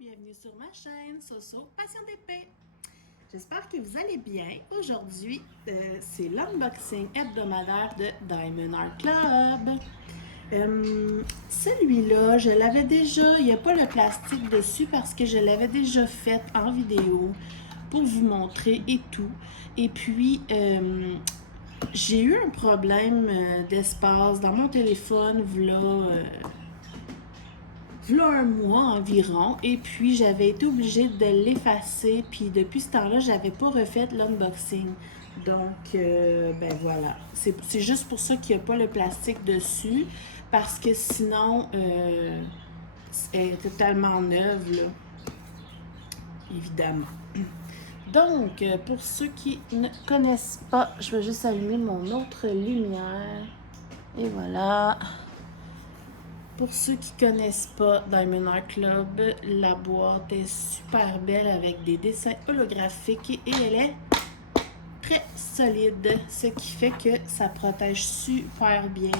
bienvenue sur ma chaîne Soso Passion d'épée. J'espère que vous allez bien. Aujourd'hui, c'est l'unboxing hebdomadaire de Diamond Art Club. Celui-là, je l'avais déjà, il n'y a pas le plastique dessus parce que je l'avais déjà fait en vidéo pour vous montrer et tout. Et puis, j'ai eu un problème d'espace dans mon téléphone, voilà un mois environ, et puis j'avais été obligée de l'effacer, puis depuis ce temps-là, j'avais pas refait l'unboxing. Donc, ben voilà. C'est juste pour ça qu'il n'y a pas le plastique dessus, parce que sinon, elle est totalement neuve, là. Évidemment. Donc, pour ceux qui ne connaissent pas, je vais juste allumer mon autre lumière. Et voilà. Pour ceux qui ne connaissent pas Diamond Art Club, la boîte est super belle avec des dessins holographiques et elle est très solide, ce qui fait que ça protège super bien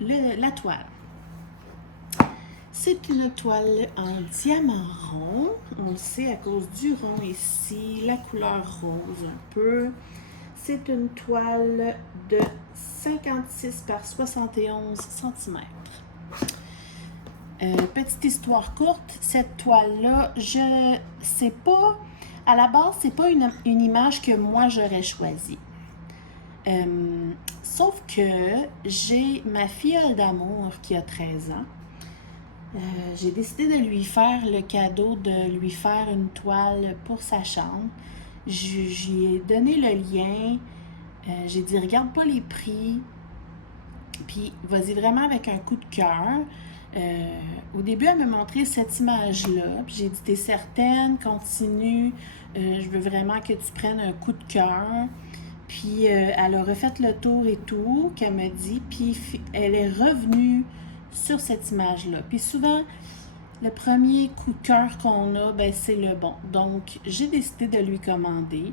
la toile. C'est une toile en diamant rond, on le sait à cause du rond ici, la couleur rose un peu. C'est une toile de 56 par 71 cm. Petite histoire courte, cette toile-là, c'est pas, à la base, c'est pas une image que moi j'aurais choisie. Sauf que j'ai ma filleule d'amour qui a 13 ans. J'ai décidé de lui faire le cadeau de lui faire une toile pour sa chambre. J'y ai donné le lien. J'ai dit, regarde pas les prix, puis vas-y vraiment avec un coup de cœur. Au début, elle m'a montré cette image-là, puis j'ai dit, t'es certaine, continue, je veux vraiment que tu prennes un coup de cœur. Puis elle a refait le tour et tout, qu'elle m'a dit, puis elle est revenue sur cette image-là. Puis souvent, le premier coup de cœur qu'on a, ben, c'est le bon. Donc, j'ai décidé de lui commander.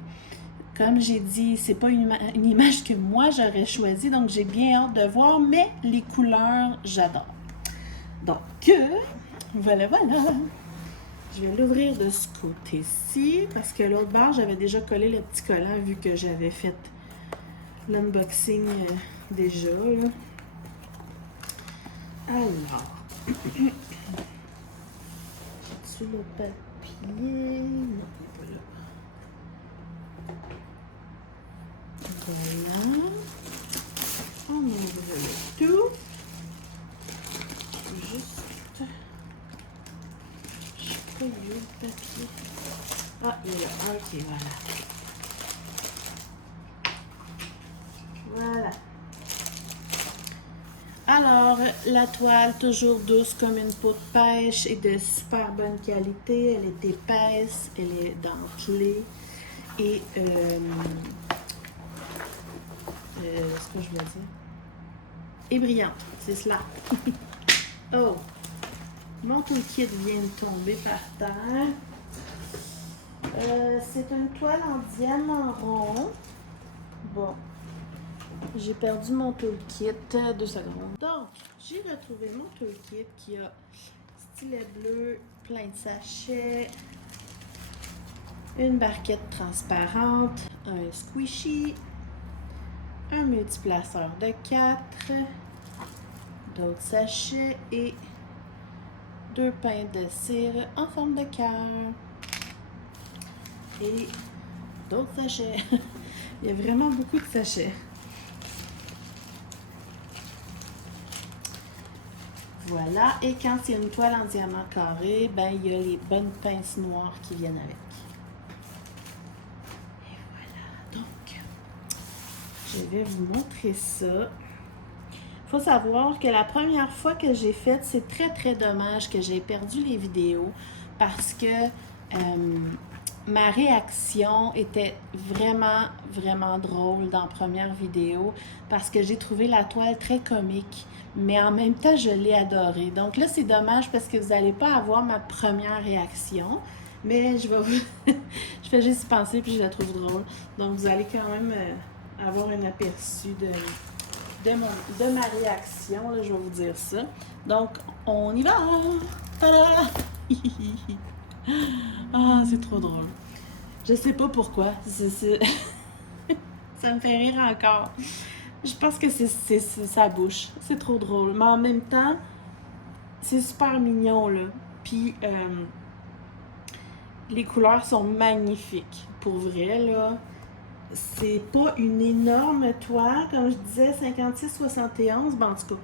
Comme j'ai dit, c'est pas une image que moi j'aurais choisie, donc j'ai bien hâte de voir, mais les couleurs, j'adore. Donc, voilà. Je vais l'ouvrir de ce côté-ci, parce que l'autre barre, j'avais déjà collé le petit collant vu que j'avais fait l'unboxing déjà, là. Alors, j'ai-tu le papier? Non, pas là. Voilà. On ouvre le tout. Juste. Je sais pas où est le papier. Ah, il est là. Ok, voilà. Voilà. Alors, la toile, toujours douce comme une peau de pêche et de super bonne qualité. Elle est épaisse, elle est dentelée et ce que je voulais dire? Et brillante, c'est cela. Oh! Mon toolkit vient de tomber par terre. C'est une toile en diamant rond. Bon. J'ai perdu mon toolkit. 2 secondes. Donc, j'ai retrouvé mon toolkit qui a stylet bleu, plein de sachets, une barquette transparente, un squishy, un multiplaceur de 4, d'autres sachets et 2 pains de cire en forme de cœur et d'autres sachets. Il y a vraiment beaucoup de sachets. Voilà, et quand il y a une toile en diamant carré, ben il y a les bonnes pinces noires qui viennent avec. Et voilà, donc, je vais vous montrer ça. Il faut savoir que la première fois que j'ai fait, c'est très dommage que j'ai perdu les vidéos parce que ma réaction était vraiment drôle dans la première vidéo parce que j'ai trouvé la toile très comique, mais en même temps, je l'ai adorée. Donc là, c'est dommage parce que vous n'allez pas avoir ma première réaction, mais je vais juste y penser puis je la trouve drôle. Donc, vous allez quand même avoir un aperçu de ma réaction, là, je vais vous dire ça. Donc, on y va! Tada! Ah, c'est trop drôle. Je sais pas pourquoi. Ça me fait rire encore. Je pense que c'est sa bouche. C'est trop drôle. Mais en même temps, c'est super mignon, là. Puis, les couleurs sont magnifiques. Pour vrai, là. C'est pas une énorme toile. Comme je disais, 56-71. Ben, en tout cas,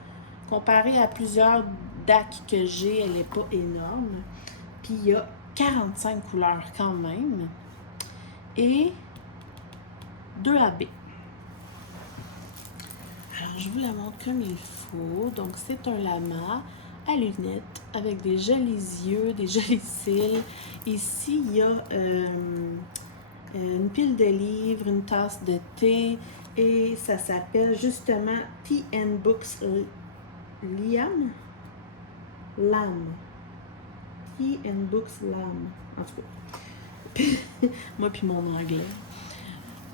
comparé à plusieurs DAC que j'ai, elle est pas énorme. Puis, il y a 45 couleurs quand même. Et 2 AB. Alors, je vous la montre comme il faut. Donc, c'est un lama à lunettes avec des jolis yeux, des jolis cils. Ici, il y a une pile de livres, une tasse de thé et ça s'appelle justement Tea and Books Liam. Lam. Tea and Books Lam. En tout cas, moi puis mon anglais.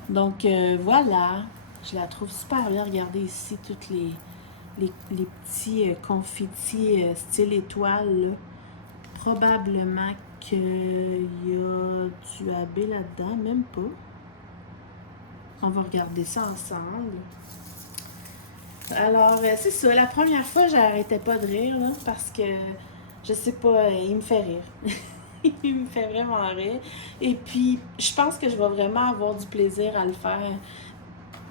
Donc, voilà. Je la trouve super bien. Regardez ici toutes les petits confettis style étoile. Là. Probablement qu'il y a du AB là-dedans. Même pas. On va regarder ça ensemble. Alors, c'est ça. La première fois, j'arrêtais pas de rire. Là, parce que, je sais pas, il me fait rire. Il me fait vraiment rire. Et puis, je pense que je vais vraiment avoir du plaisir à le faire.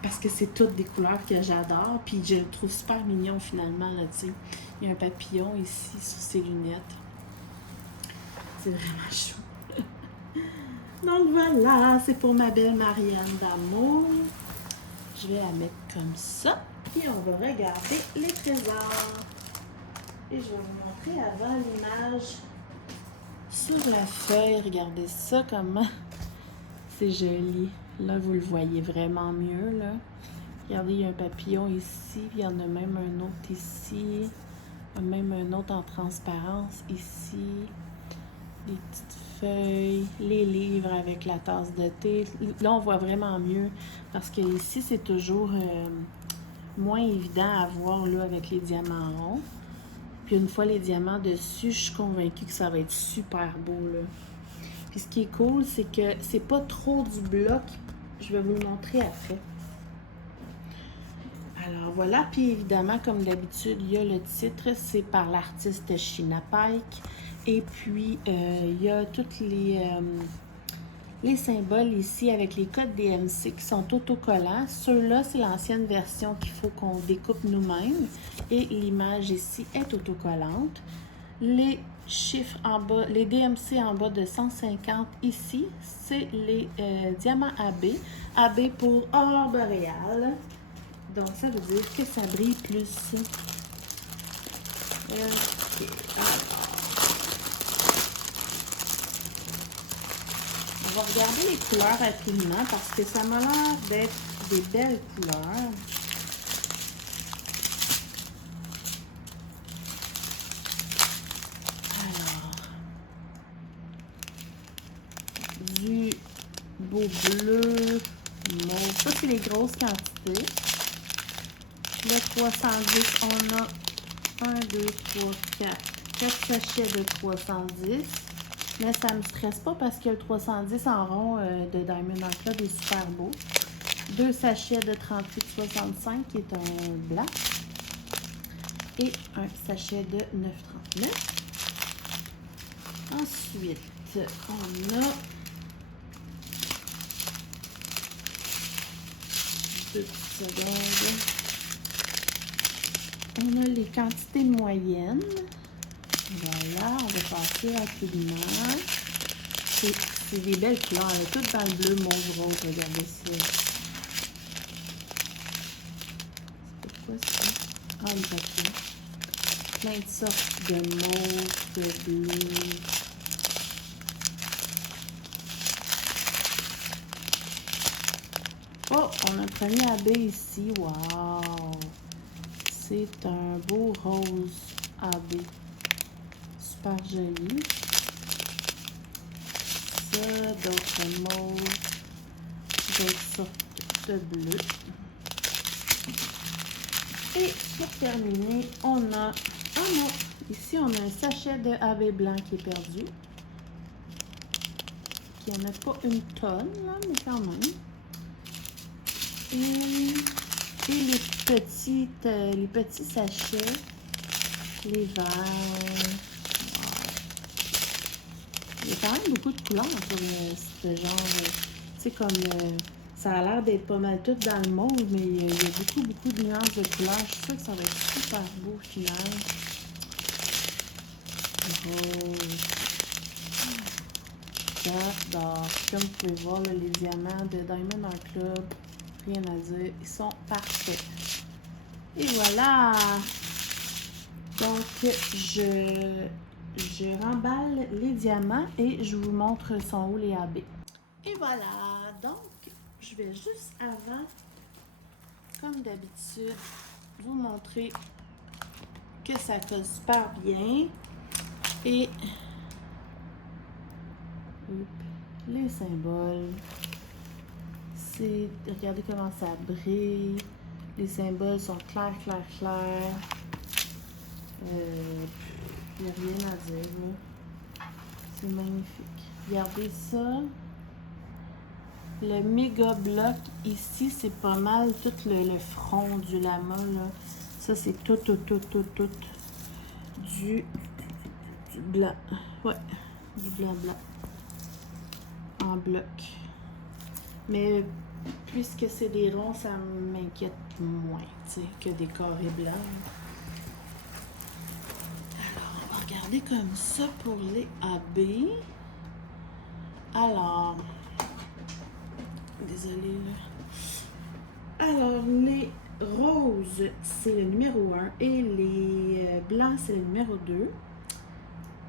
Parce que c'est toutes des couleurs que j'adore. Puis je le trouve super mignon finalement là-dessus. Il y a un papillon ici sur ses lunettes. C'est vraiment chou. Donc voilà, c'est pour ma belle Marianne d'amour. Je vais la mettre comme ça. Puis on va regarder les trésors. Et je vais vous montrer avant l'image sur la feuille. Regardez ça comment c'est joli. Là, vous le voyez vraiment mieux, là. Regardez, il y a un papillon ici, puis il y en a même un autre ici. Même un autre en transparence ici. Les petites feuilles, les livres avec la tasse de thé. Là, on voit vraiment mieux, parce que ici, c'est toujours moins évident à voir, là, avec les diamants ronds. Puis une fois les diamants dessus, je suis convaincue que ça va être super beau, là. Puis ce qui est cool, c'est que c'est pas trop du bloc. Je vais vous le montrer après. Alors voilà, puis évidemment, comme d'habitude, il y a le titre, c'est par l'artiste Sheena Pike. Et puis, il y a tous les symboles ici avec les codes DMC qui sont autocollants. Ceux-là, c'est l'ancienne version qu'il faut qu'on découpe nous-mêmes. Et l'image ici est autocollante. Les chiffres en bas, les DMC en bas de 150 ici, c'est les diamants AB. AB pour aurore boréale. Donc, ça veut dire que ça brille plus. OK. Alors, on va regarder les couleurs rapidement parce que ça m'a l'air d'être des belles couleurs. Du beau bleu, mauve. Ça, c'est les grosses quantités. Le 310, on a 1, 2, 3, 4 sachets de 310. Mais ça ne me stresse pas parce que le 310 en rond de Diamond Art Club est super beau. 2 sachets de 38,65 qui est un blanc. Et un sachet de 9,39. Ensuite, on a 2 secondes. On a les quantités moyennes. Voilà, on va passer rapidement. C'est des belles couleurs, toutes dans le bleu, mauve, rose. Regardez ça. C'est quoi ça? Ah, le papier. Plein de sortes de mauve, de bleu. Oh, on a un premier AB ici. Wow! C'est un beau rose AB. Super joli. Ça, d'autres mauves, d'autres sortes de bleu. Et pour terminer, on a Ici, on a un sachet de AB blanc qui est perdu. Il n'y en a pas une tonne, là, mais quand même. Et les petits sachets, les verts. Wow. Il y a quand même beaucoup de couleurs sur ce genre. Tu sais, comme ça a l'air d'être pas mal tout dans le monde, mais il y a beaucoup de nuances de couleurs. Je suis sûre que ça va être super beau au final. Rose. J'adore. Comme vous pouvez voir, là, les diamants de Diamond Art Club, rien à dire, ils sont parfaits. Et voilà! Donc, je remballe les diamants et je vous montre sont où les AB. Et voilà! Donc, je vais juste avant, comme d'habitude, vous montrer que ça colle super bien. Et les symboles. Regardez comment ça brille. Les symboles sont clairs. Il n'y a rien à dire, là. C'est magnifique. Regardez ça. Le méga bloc ici, c'est pas mal tout le front du lama, là. Ça, c'est tout du blanc. Ouais, du blanc en bloc. Mais puisque c'est des ronds, ça m'inquiète moins, tu sais, que des carrés blancs. Alors, on va regarder comme ça pour les AB. Alors, désolée là. Alors, les roses, c'est le numéro 1 et les blancs, c'est le numéro 2.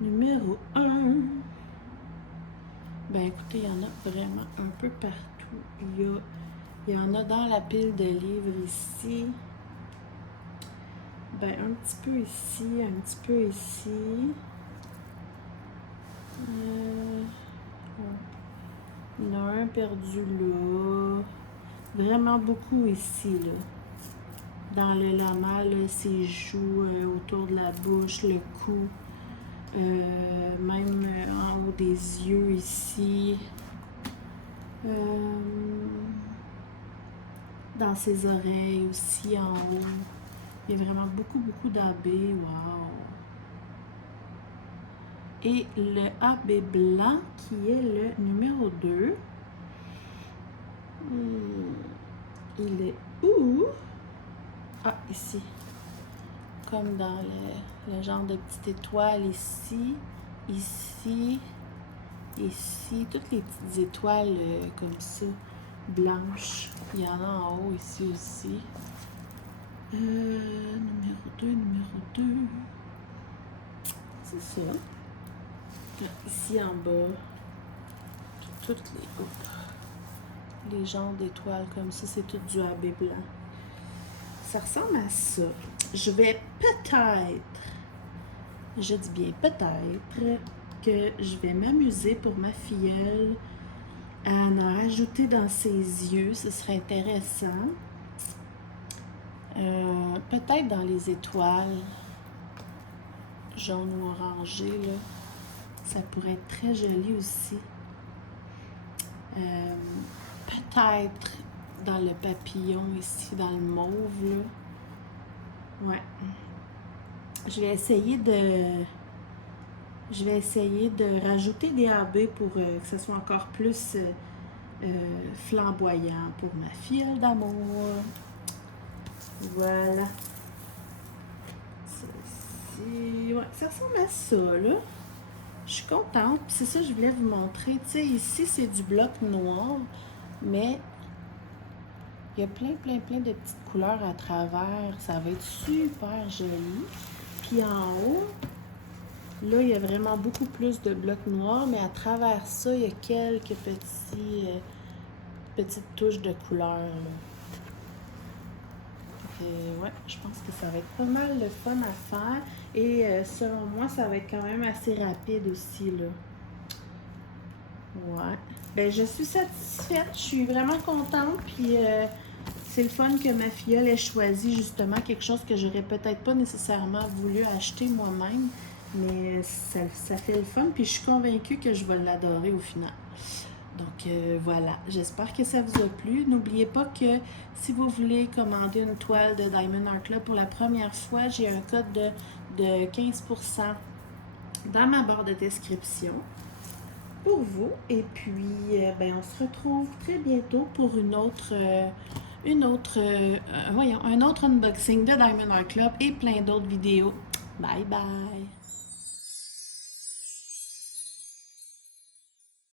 Numéro 1. Ben écoutez, il y en a vraiment un peu partout. Il y en a dans la pile de livres ici. Ben un petit peu ici, un petit peu ici. Il y en a un perdu là. Vraiment beaucoup ici, là. Dans le lama, là, ses joues autour de la bouche, le cou. Même en haut des yeux ici. Dans ses oreilles aussi en haut. Il y a vraiment beaucoup d'AB. Wow! Et le AB blanc qui est le numéro 2. Il est où? Ah, ici. Comme dans le genre de petite étoile ici, ici, ici. Toutes les petites étoiles comme ça, blanches. Il y en a en haut ici aussi. Numéro 2. C'est ça. Là, ici en bas, toutes les genres d'étoiles comme ça, c'est tout du AB blanc. Ça ressemble à ça. Je vais peut-être, je dis bien peut-être, que je vais m'amuser pour ma filleule à en rajouter dans ses yeux. Ce serait intéressant. Peut-être dans les étoiles jaune ou orangé, là. Ça pourrait être très joli aussi. Peut-être dans le papillon ici, dans le mauve, là. Ouais. Je vais essayer de rajouter des AB pour que ce soit encore plus flamboyant pour ma filleule d'amour. Voilà. Ceci, ouais, ça ressemble à ça, là. Je suis contente. C'est ça que je voulais vous montrer. Tu sais, ici, c'est du bloc noir, mais il y a plein de petites couleurs à travers. Ça va être super joli. Puis en haut, là, il y a vraiment beaucoup plus de blocs noirs, mais à travers ça, il y a quelques petites touches de couleur, là. Ouais, je pense que ça va être pas mal de fun à faire. Et selon moi, ça va être quand même assez rapide aussi, là. Ouais. Ben, je suis satisfaite. Je suis vraiment contente. Puis, C'est le fun que ma filleule ait choisi justement quelque chose que j'aurais peut-être pas nécessairement voulu acheter moi-même, mais ça fait le fun, puis je suis convaincue que je vais l'adorer au final. Donc voilà, j'espère que ça vous a plu. N'oubliez pas que si vous voulez commander une toile de Diamond Art Club pour la première fois, j'ai un code de 15% dans ma barre de description pour vous. Et puis, ben, on se retrouve très bientôt pour un autre unboxing de Diamond Art Club et plein d'autres vidéos. Bye bye!